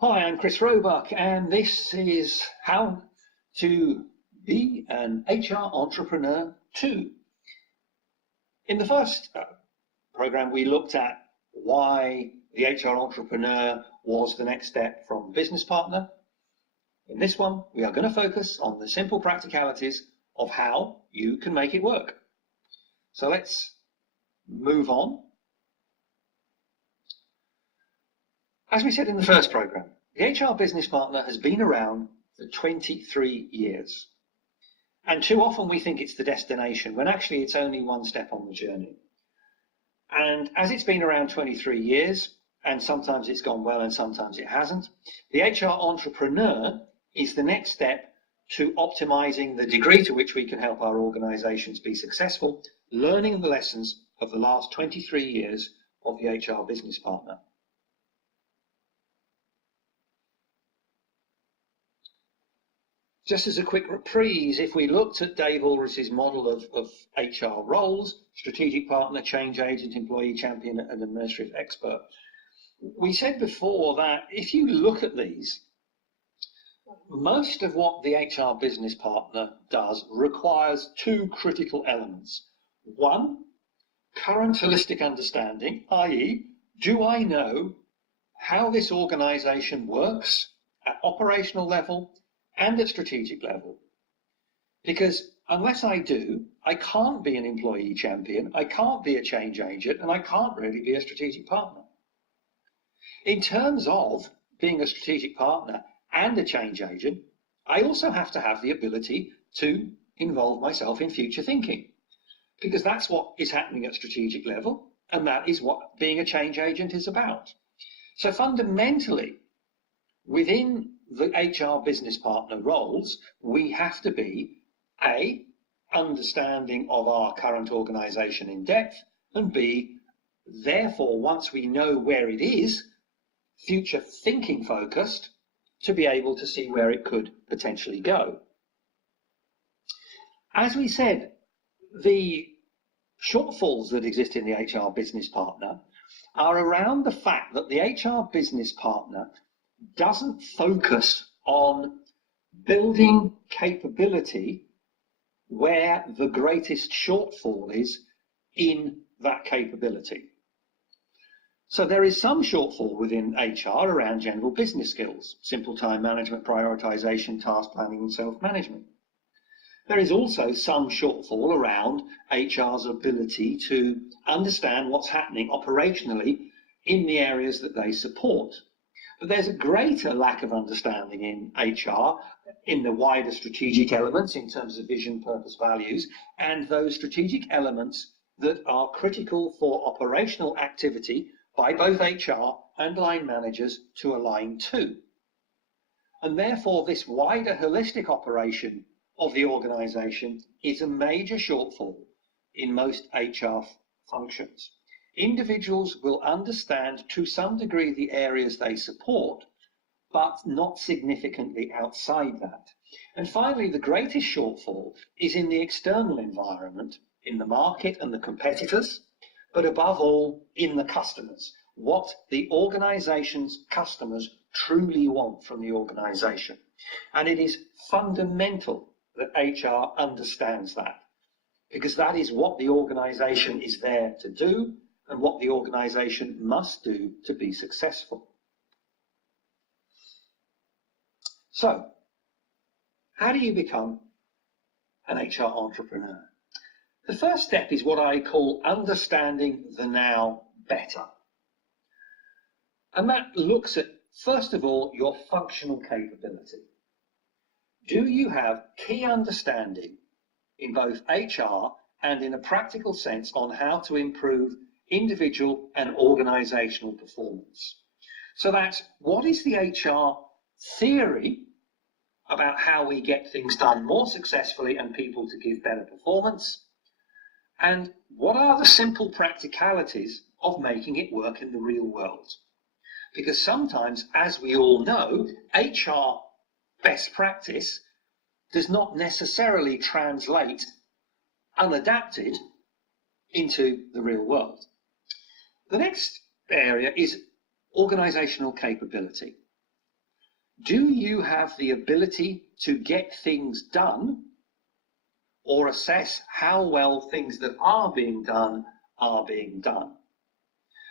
Hi, I'm Chris Roebuck, and this is how to be an HR entrepreneur too. In the first program, we looked at why the HR entrepreneur was the next step from business partner. In this one, we are going to focus on the simple practicalities of how you can make it work. So let's move on. As we said in the first program, the HR business partner has been around for 23 years. And too often we think it's the destination, when actually it's only one step on the journey. And as it's been around 23 years, and sometimes it's gone well and sometimes it hasn't, the HR entrepreneur is the next step to optimizing the degree to which we can help our organizations be successful, learning the lessons of the last 23 years of the HR business partner. Just as a quick reprise, if we looked at Dave Ulrich's model of HR roles, strategic partner, change agent, employee champion, and administrative expert, we said before that if you look at these, most of what the HR business partner does requires two critical elements. One, current holistic understanding, i.e., do I know how this organization works at operational level and at strategic level? Because unless I do, I can't be an employee champion, I can't be a change agent, and I can't really be a strategic partner. In terms of being a strategic partner and a change agent, I also have to have the ability to involve myself in future thinking, because that's what is happening at strategic level, and that is what being a change agent is about. So fundamentally, within the HR business partner roles, we have to be A, understanding of our current organization in depth, and B, therefore, once we know where it is, future thinking focused to be able to see where it could potentially go. As we said, the shortfalls that exist in the HR business partner are around the fact that the HR business partner doesn't focus on building capability where the greatest shortfall is in that capability. So there is some shortfall within HR around general business skills, simple time management, prioritization, task planning, and self-management. There is also some shortfall around HR's ability to understand what's happening operationally in the areas that they support. But there's a greater lack of understanding in HR in the wider strategic elements in terms of vision, purpose, values, and those strategic elements that are critical for operational activity by both HR and line managers to align to. And therefore, this wider holistic operation of the organization is a major shortfall in most HR functions. Individuals will understand to some degree the areas they support, but not significantly outside that. And finally, the greatest shortfall is in the external environment, in the market and the competitors, but above all, in the customers, what the organization's customers truly want from the organization. And it is fundamental that HR understands that, because that is what the organization is there to do and what the organization must do to be successful. So, how do you become an HR entrepreneur? The first step is what I call understanding the now better. And that looks at, first of all, your functional capability. Do you have key understanding in both HR and in a practical sense on how to improve individual and organizational performance? So that's what is the HR theory about how we get things done more successfully and people to give better performance, and what are the simple practicalities of making it work in the real world? Because sometimes, as we all know, HR best practice does not necessarily translate unadapted into the real world. The next area is organizational capability. Do you have the ability to get things done, or assess how well things that are being done are being done?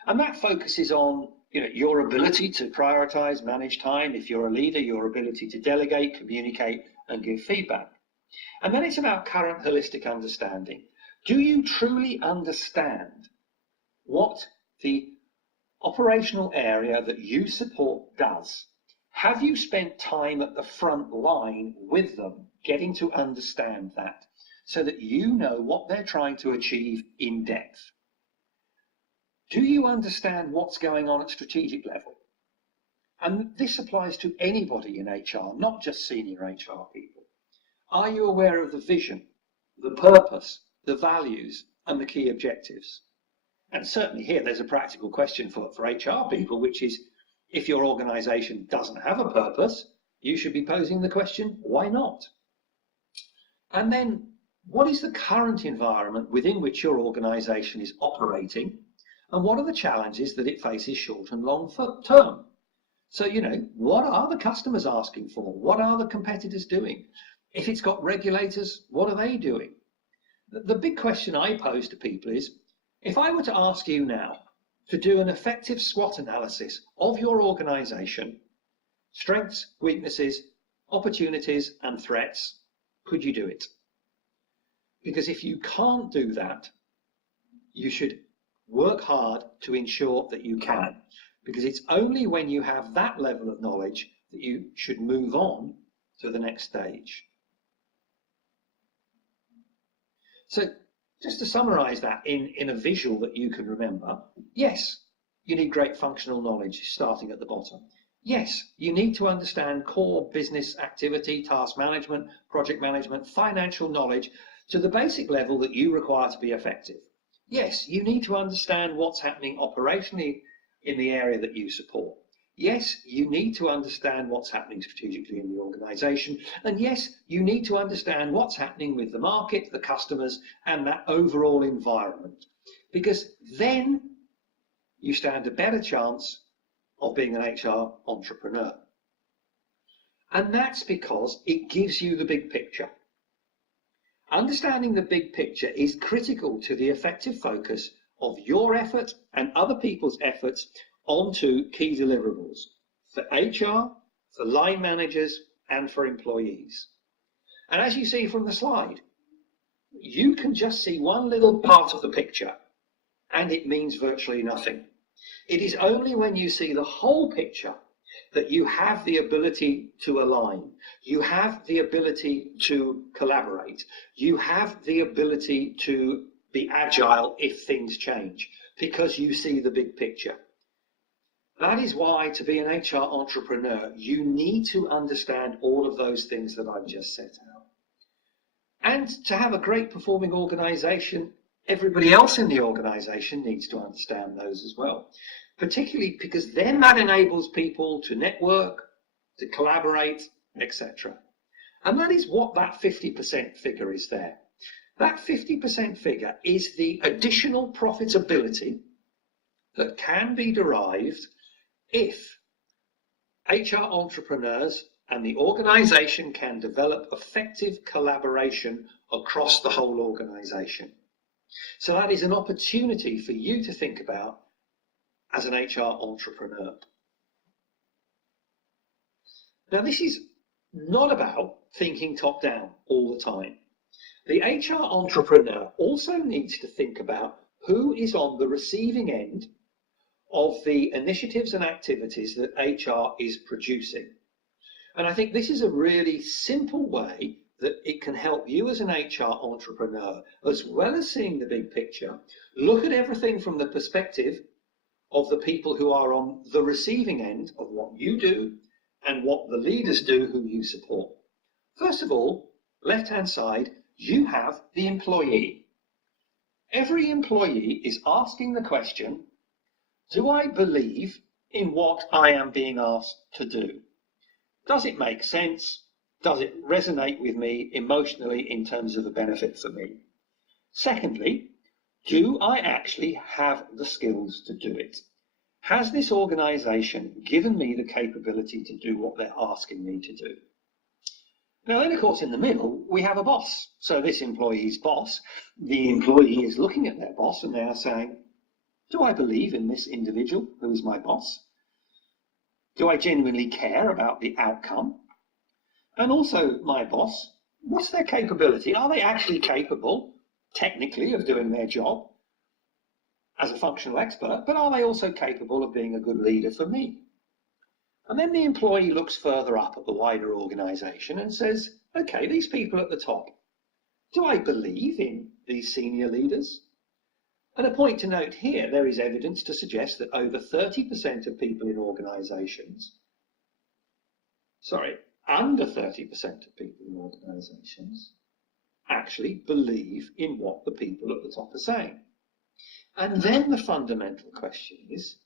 And that focuses on your ability to prioritize, manage time. If you're a leader, your ability to delegate, communicate, and give feedback. And then it's about current holistic understanding. Do you truly understand what the operational area that you support does? Have you spent time at the front line with them, getting to understand that, so that you know what they're trying to achieve in depth? Do you understand what's going on at strategic level? And this applies to anybody in HR, not just senior HR people. Are you aware of the vision, the purpose, the values, and the key objectives? And certainly here, there's a practical question for HR people, which is, if your organization doesn't have a purpose, you should be posing the question, why not? And then, what is the current environment within which your organization is operating? And what are the challenges that it faces short and long term? So, what are the customers asking for? What are the competitors doing? If it's got regulators, what are they doing? The big question I pose to people is, if I were to ask you now to do an effective SWOT analysis of your organization, strengths, weaknesses, opportunities, and threats, could you do it? Because if you can't do that, you should work hard to ensure that you can, because it's only when you have that level of knowledge that you should move on to the next stage. So just to summarize that in a visual that you can remember, yes, you need great functional knowledge starting at the bottom. Yes, you need to understand core business activity, task management, project management, financial knowledge to the basic level that you require to be effective. Yes, you need to understand what's happening operationally in the area that you support. Yes, you need to understand what's happening strategically in the organization. And yes, you need to understand what's happening with the market, the customers, and that overall environment. Because then you stand a better chance of being an HR entrepreneur. And that's because it gives you the big picture. Understanding the big picture is critical to the effective focus of your effort and other people's efforts onto key deliverables for HR, for line managers, and for employees. And as you see from the slide, you can just see one little part of the picture and it means virtually nothing. It is only when you see the whole picture that you have the ability to align, you have the ability to collaborate, you have the ability to be agile if things change, because you see the big picture. That is why, to be an HR entrepreneur, you need to understand all of those things that I've just set out. And to have a great performing organization, everybody else in the organization needs to understand those as well. Particularly because then that enables people to network, to collaborate, etc. And that is what that 50% figure is there. That 50% figure is the additional profitability that can be derived if HR entrepreneurs and the organization can develop effective collaboration across the whole organization. So that is an opportunity for you to think about as an HR entrepreneur. Now, this is not about thinking top down all the time. The HR entrepreneur also needs to think about who is on the receiving end of the initiatives and activities that HR is producing. And I think this is a really simple way that it can help you as an HR entrepreneur, as well as seeing the big picture, look at everything from the perspective of the people who are on the receiving end of what you do and what the leaders do who you support. First of all, left-hand side, you have the employee. Every employee is asking the question, do I believe in what I am being asked to do? Does it make sense? Does it resonate with me emotionally in terms of the benefit for me? Secondly, do I actually have the skills to do it? has this organisation given me the capability to do what they're asking me to do? Now then, of course, in the middle, we have a boss. So this employee's boss, the employee is looking at their boss and they are saying, do I believe in this individual who is my boss? Do I genuinely care about the outcome? And also my boss, what's their capability? Are they actually capable, technically, of doing their job as a functional expert, but are they also capable of being a good leader for me? And then the employee looks further up at the wider organisation and says, okay, these people at the top, do I believe in these senior leaders? And a point to note here, there is evidence to suggest that over 30% of people in organisations, under 30% of people in organisations actually believe in what the people at the top are saying. And then the fundamental question is,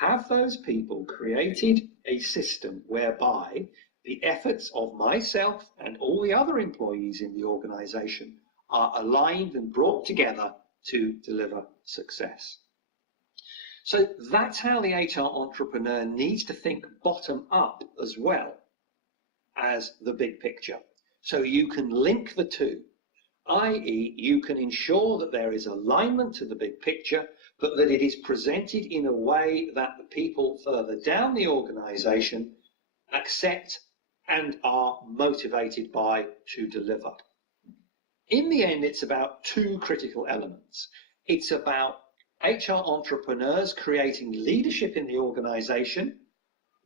have those people created a system whereby the efforts of myself and all the other employees in the organisation are aligned and brought together to deliver success? So that's how the HR entrepreneur needs to think bottom up as well as the big picture. So you can link the two, i.e. you can ensure that there is alignment to the big picture, but that it is presented in a way that the people further down the organisation accept and are motivated by to deliver. In the end, it's about two critical elements. It's about HR entrepreneurs creating leadership in the organisation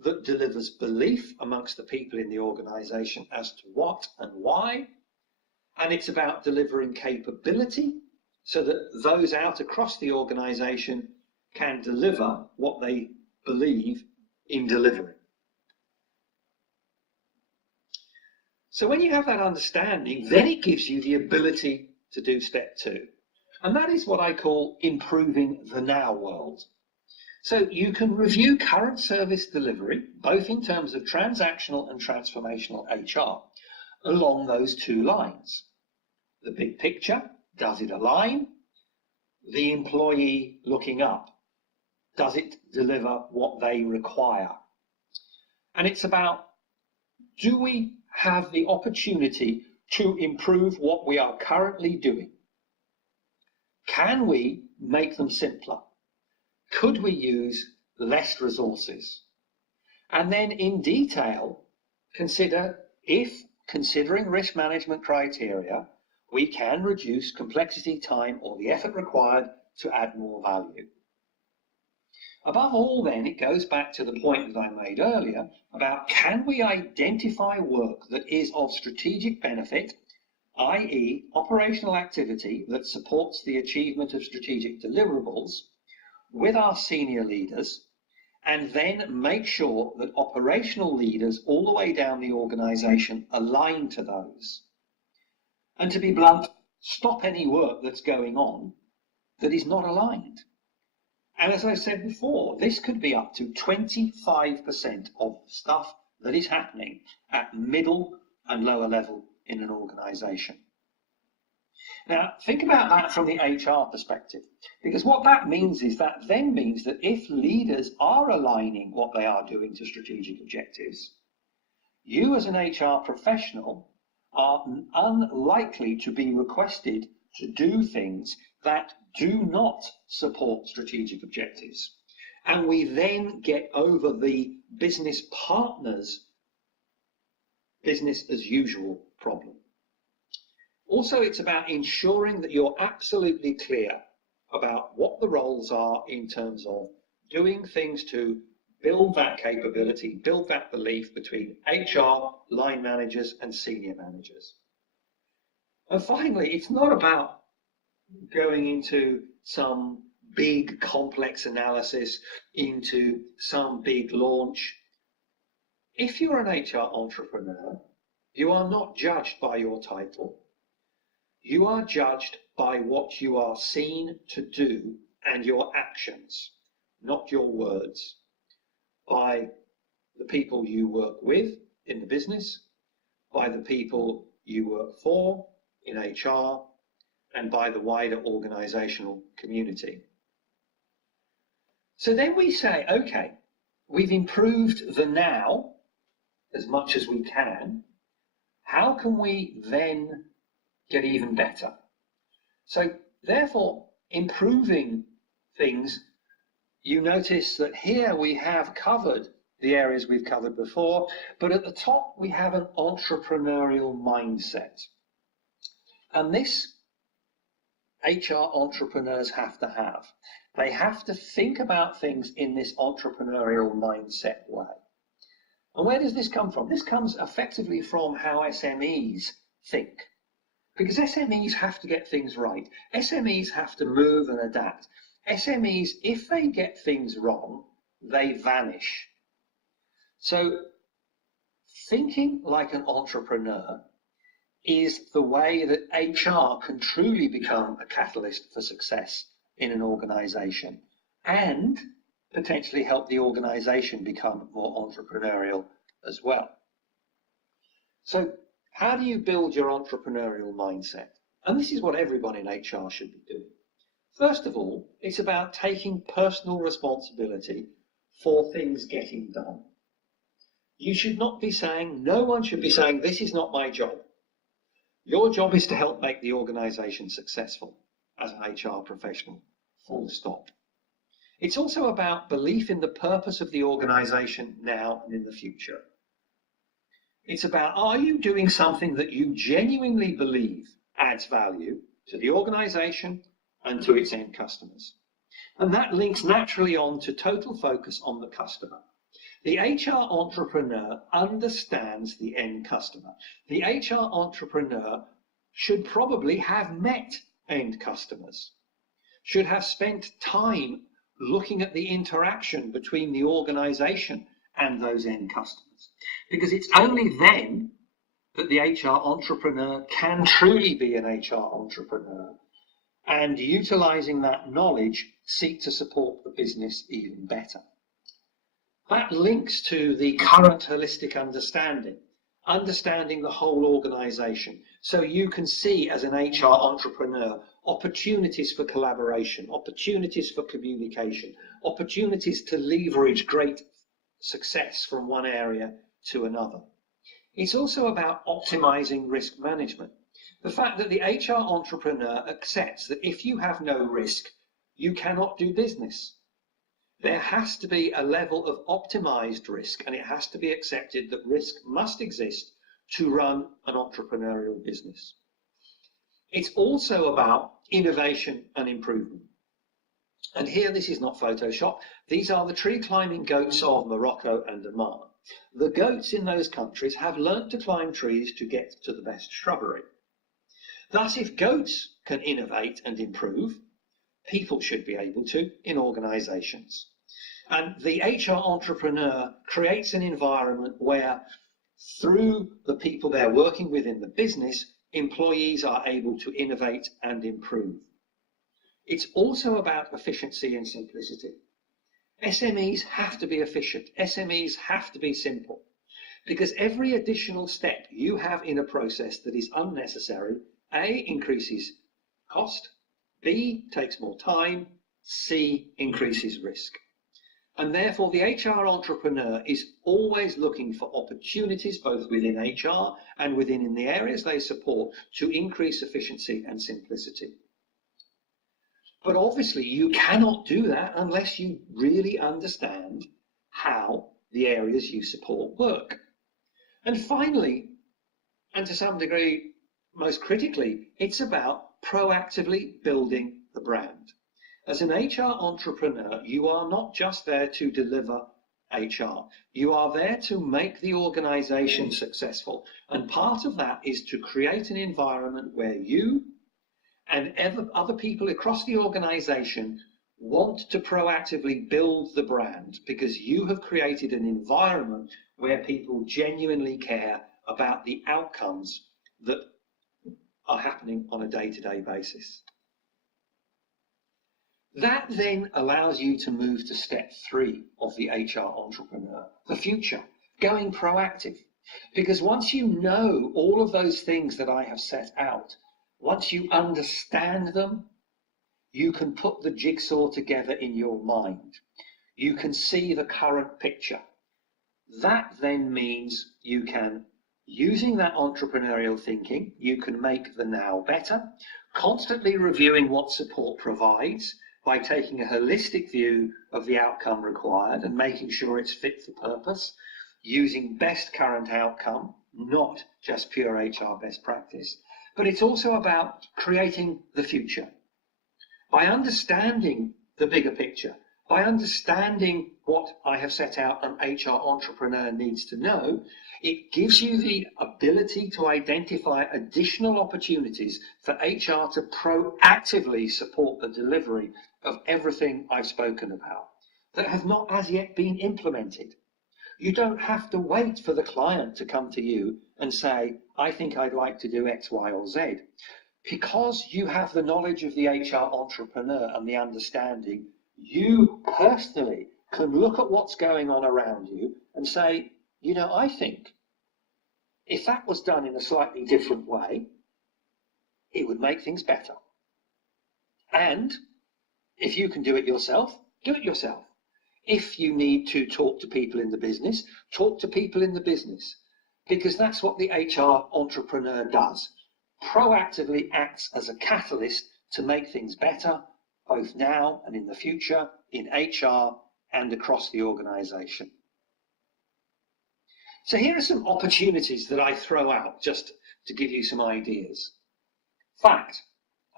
that delivers belief amongst the people in the organisation as to what and why. And it's about delivering capability so that those out across the organisation can deliver what they believe in delivering. So when you have that understanding, then it gives you the ability to do step two. And that is what I call improving the now world. So you can review current service delivery, both in terms of transactional and transformational HR, along those two lines. The big picture, does it align? The employee looking up, does it deliver what they require? And it's about, do we have the opportunity to improve what we are currently doing? Can we make them simpler? Could we use less resources? And then in detail, consider if, considering risk management criteria, we can reduce complexity, time, or the effort required to add more value. Above all, then, it goes back to the point that I made earlier about, can we identify work that is of strategic benefit, i.e. operational activity that supports the achievement of strategic deliverables with our senior leaders, and then make sure that operational leaders all the way down the organisation align to those. And to be blunt, stop any work that's going on that is not aligned. And as I said before, this could be up to 25% of stuff that is happening at middle and lower level in an organisation. Now, think about that from the HR perspective, because what that means is that then means that if leaders are aligning what they are doing to strategic objectives, you as an HR professional are unlikely to be requested to do things that do not support strategic objectives. And we then get over the business partners' business as usual problem. Also, it's about ensuring that you're absolutely clear about what the roles are in terms of doing things to build that capability, build that belief between HR, line managers, and senior managers. And finally, it's not about going into some big complex analysis, into some big launch. If you're an HR entrepreneur, you are not judged by your title. You are judged by what you are seen to do and your actions, not your words, by the people you work with in the business, by the people you work for in HR, and by the wider organisational community. So then we say, okay, we've improved the now as much as we can. How can we then get even better? So therefore, improving things, you notice that here we have covered the areas we've covered before, but at the top we have an entrepreneurial mindset. And this HR entrepreneurs have to have. They have to think about things in this entrepreneurial mindset way. And where does this come from? This comes effectively from how SMEs think. Because SMEs have to get things right. SMEs have to move and adapt. SMEs, if they get things wrong, they vanish. So thinking like an entrepreneur is the way that HR can truly become a catalyst for success in an organization and potentially help the organization become more entrepreneurial as well. So how do you build your entrepreneurial mindset? And this is what everyone in HR should be doing. First of all, it's about taking personal responsibility for things getting done. You should not be saying, no one should be saying, this is not my job. Your job is to help make the organization successful as an HR professional, full stop. It's also about belief in the purpose of the organization now and in the future. It's about, are you doing something that you genuinely believe adds value to the organization and to its end customers? And that links naturally on to total focus on the customer. The HR entrepreneur understands the end customer. The HR entrepreneur should probably have met end customers, should have spent time looking at the interaction between the organization and those end customers. Because it's only then that the HR entrepreneur can truly be an HR entrepreneur and, utilizing that knowledge, seek to support the business even better. That links to the current holistic understanding, understanding the whole organization. So you can see as an HR entrepreneur opportunities for collaboration, opportunities for communication, opportunities to leverage great success from one area to another. It's also about optimizing risk management. The fact that the HR entrepreneur accepts that if you have no risk, you cannot do business. There has to be a level of optimized risk, and it has to be accepted that risk must exist to run an entrepreneurial business. It's also about innovation and improvement. And here, this is not Photoshop. These are the tree climbing goats of Morocco and Oman. The goats in those countries have learnt to climb trees to get to the best shrubbery. Thus, if goats can innovate and improve, people should be able to in organizations. And the HR entrepreneur creates an environment where, through the people they're working with in the business, employees are able to innovate and improve. It's also about efficiency and simplicity. SMEs have to be efficient. SMEs have to be simple, because every additional step you have in a process that is unnecessary, A, increases cost, B, takes more time, C, increases risk. And therefore, the HR entrepreneur is always looking for opportunities, both within HR and in the areas they support, to increase efficiency and simplicity. But obviously, you cannot do that unless you really understand how the areas you support work. And finally, and to some degree, most critically, it's about proactively building the brand. As an HR entrepreneur, you are not just there to deliver HR. You are there to make the organization successful. And part of that is to create an environment where you and other people across the organization want to proactively build the brand, because you have created an environment where people genuinely care about the outcomes that are happening on a day-to-day basis. That then allows you to move to step 3 of the HR entrepreneur, the future, going proactive. Because once you know all of those things that I have set out, once you understand them, you can put the jigsaw together in your mind. You can see the current picture. That then means you can, using that entrepreneurial thinking, you can make the now better, constantly reviewing what support provides by taking a holistic view of the outcome required and making sure it's fit for purpose, using best current outcome, not just pure HR best practice. But it's also about creating the future. By understanding the bigger picture, by understanding what I have set out an HR entrepreneur needs to know, it gives you the ability to identify additional opportunities for HR to proactively support the delivery of everything I've spoken about that have not as yet been implemented. You don't have to wait for the client to come to you and say, I think I'd like to do X, Y, or Z. Because you have the knowledge of the HR entrepreneur and the understanding, you personally can look at what's going on around you and say, you know, I think if that was done in a slightly different way, it would make things better. And if you can do it yourself, do it yourself. If you need to talk to people in the business, talk to people in the business, because that's what the HR entrepreneur does. Proactively acts as a catalyst to make things better, both now and in the future, in HR and across the organization. So here are some opportunities that I throw out just to give you some ideas. Fact: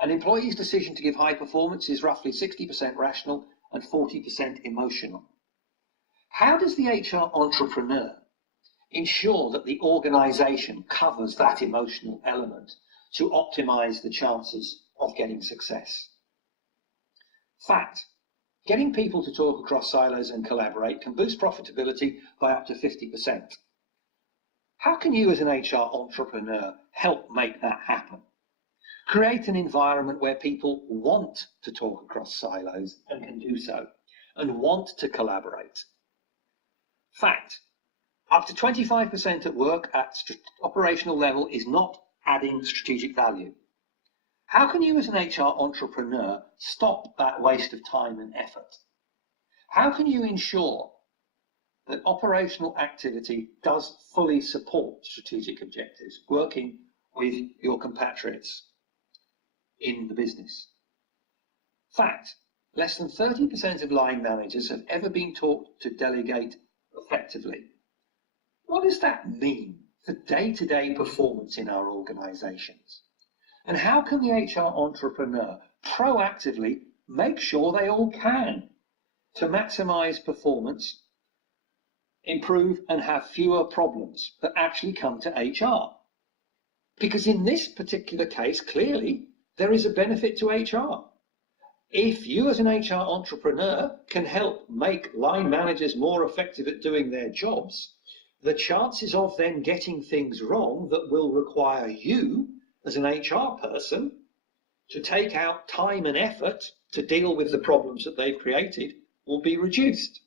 an employee's decision to give high performance is roughly 60% rational and 40% emotional. How does the HR entrepreneur ensure that the organization covers that emotional element to optimize the chances of getting success? Fact: getting people to talk across silos and collaborate can boost profitability by up to 50%. How can you as an HR entrepreneur help make that happen? Create an environment where people want to talk across silos and can do so, and want to collaborate. Fact: up to 25% at work at operational level is not adding strategic value. How can you as an HR entrepreneur stop that waste of time and effort? How can you ensure that operational activity does fully support strategic objectives, working with your compatriots in the business? Fact: less than 30% of line managers have ever been taught to delegate effectively. What does that mean for day-to-day performance in our organizations? And how can the HR entrepreneur proactively make sure they all can to maximize performance, improve, and have fewer problems that actually come to HR? Because in this particular case, clearly, there is a benefit to HR. If you as an HR entrepreneur can help make line managers more effective at doing their jobs, the chances of them getting things wrong that will require you as an HR person to take out time and effort to deal with the problems that they've created will be reduced.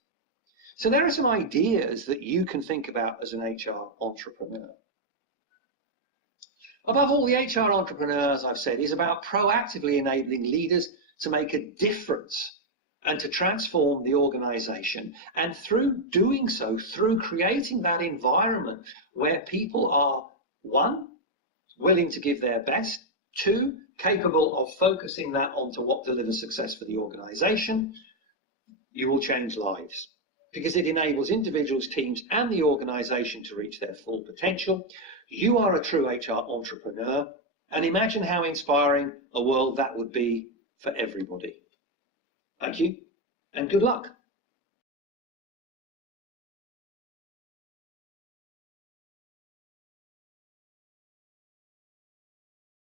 So there are some ideas that you can think about as an HR entrepreneur. Above all, the HR entrepreneur, as I've said, is about proactively enabling leaders to make a difference and to transform the organization. And through doing so, through creating that environment where people are, one, willing to give their best, two, capable of focusing that onto what delivers success for the organization, you will change lives, because it enables individuals, teams, and the organization to reach their full potential. You are a true HR entrepreneur, and imagine how inspiring a world that would be for everybody. Thank you, and good luck.